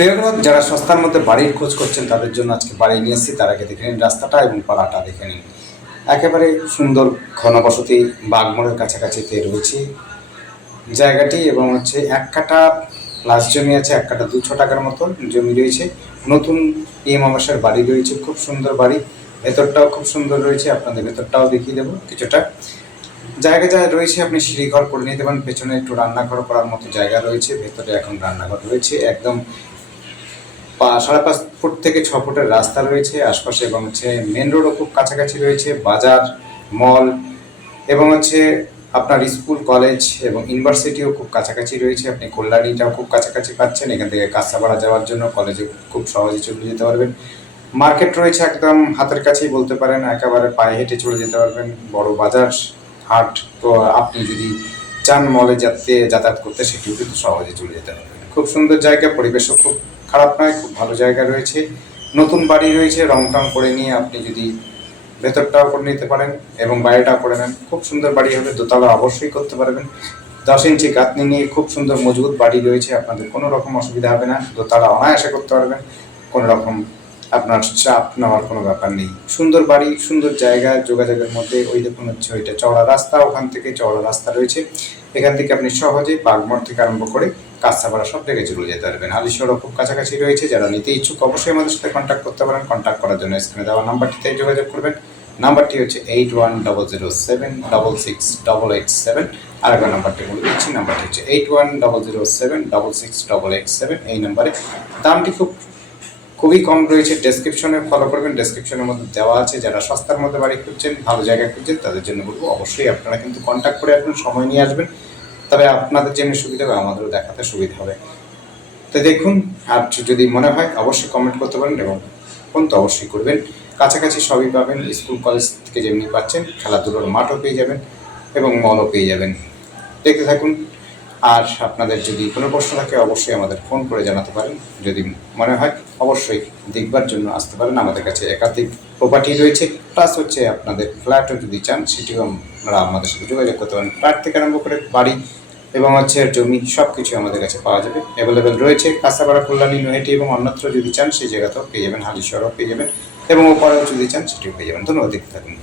প্রিয় গ্রাহক, যারা সস্তার মধ্যে বাড়ির খোঁজ করছেন তাদের জন্য আজকে বাড়ি নিয়ে এসেছি। তার আগে দেখে নিন রাস্তাটা এবং পাড়াটা দেখে নিন। একেবারে সুন্দর ঘনবসতি বাগমোড়ের কাছাকাছিতে রয়েছে জায়গাটি এবং এক কাঠা প্লাস জমি আছে, এক কাঠা 200 টাকার মতো জমি রয়েছে। নতুন পিএম আবাসের বাড়ি রয়েছে, খুব সুন্দর বাড়ি। ভেতরটাও খুব সুন্দর রয়েছে, আপনাদের ভেতরটাও দেখিয়ে দেবো কিছুটা। জায়গা যা রয়েছে আপনি সিঁড়িঘর করে নিতে পারেন, পেছনে একটু রান্নাঘর করার মতো জায়গা রয়েছে, ভেতরে এখন রান্নাঘর রয়েছে। একদম 5.5 ফুট থেকে 6 ফুটের রাস্তা রয়েছে আশপাশে এবং মেন রোডও খুব কাছাকাছি রয়েছে, বাজার, মল এবং আপনার স্কুল, কলেজ এবং ইউনিভার্সিটিও খুব কাছাকাছি রয়েছে। আপনি কল্যাণীটাও খুব কাছাকাছি পাচ্ছেন, এখান থেকে কাঁচাপাড়া যাওয়ার জন্য কলেজে খুব সহজে চলে যেতে পারবেন। মার্কেট রয়েছে একদম হাতের কাছেই বলতে পারেন, একেবারে পায়ে হেঁটে চলে যেতে পারবেন। বড় বাজার হাট, তো আপনি যদি চান মলে যাতায়াত করতে সেটিও কিন্তু সহজে চলে যেতে পারবেন। খুব সুন্দর জায়গা, পরিবেশও খুব খারাপ নয়, খুব ভালো জায়গা রয়েছে। নতুন বাড়ি রয়েছে, রং টং করে নিয়ে আপনি যদি ভেতরটাও করে নিতে পারেন এবং বাইরেটাও করে নেন, খুব সুন্দর বাড়ি হবে। দোতলা অবশ্যই করতে পারবেন। 10 ইঞ্চি গাঁথনি নিয়ে খুব সুন্দর মজবুত বাড়ি রয়েছে, আপনাদের কোনো রকম অসুবিধা হবে না। দোতলা অনায়াসে করতে পারবেন, কোনো রকম আপনার চাপ নেওয়ার কোনো ব্যাপার নেই। সুন্দর বাড়ি, সুন্দর জায়গা, যোগাযোগের মধ্যে। ওই দেখুন ওইটা চওড়া রাস্তা, ওখান থেকে চওড়া রাস্তা রয়েছে। এখান থেকে আপনি সহজেই বাগমোড় থেকে আরম্ভ করে কাঁচাপাড়া সব জায়গায় চলে যেতে পারবেন। হালিশহরও খুব কাছাকাছি রয়েছে। যারা নিতে ইচ্ছুক অবশ্যই আমাদের সাথে কন্ট্যাক্ট করতে পারেন। কন্ট্যাক্ট করার জন্য স্ক্রিনে দেওয়া নাম্বারটিতে যোগাযোগ করবেন। নাম্বারটি 8100766887। আরেকবার নাম্বারটি বলে দিচ্ছি, নাম্বারটি 8100766887। এই নাম্বারে দামটি খুবই কম রয়েছে। ডেসক্রিপশনে ফলো করবেন, ডেসক্রিপশনের মধ্যে দেওয়া আছে। যারা সস্তার মধ্যে বাড়ি খুঁজছেন, ভালো জায়গা খুঁজছেন, তাদের জন্য বলবো অবশ্যই আপনারা কিন্তু কন্ট্যাক্ট করে আসবেন, সময় নিয়ে আসবেন। তবে আপনাদের যেমনি সুবিধা হবে আমাদেরও দেখাতে সুবিধা হবে। তো দেখুন, আর যদি মনে হয় অবশ্যই কমেন্ট করতে পারেন এবং ফোন তো অবশ্যই করবেন। কাছাকাছি সবই পাবেন, স্কুল কলেজ থেকে যেমনি পাচ্ছেন, খেলাধুলোর মাঠও পেয়ে যাবেন এবং মলও পেয়ে যাবেন। দেখতে থাকুন। আর আপনাদের যদি কোনো প্রশ্ন থাকে অবশ্যই আমাদের ফোন করে জানাতে পারেন। যদি মনে হয় অবশ্যই দেখবার জন্য আসতে পারেন। আমাদের কাছে একাধিক প্রপার্টি রয়েছে, প্লাস আপনাদের ফ্ল্যাটও যদি চান সেটিও আপনারা আমাদের সাথে যোগাযোগ করতে পারেন। ফ্ল্যাট থেকে আরম্ভ করে বাড়ি এবং জমি সব কিছু আমাদের কাছে পাওয়া যাবে, অ্যাভেলেবেল রয়েছে। কাঁচাপাড়া, কল্যাণী, নৈহাটি এবং অন্যত্র যদি চান সেই জায়গাতেও পেয়ে যাবেন। হালিশহরও পেয়ে যাবেন এবং ওপারেও যদি চান সেটিও পেয়ে যাবেন। ধন্যবাদ, দেখতে থাকুন।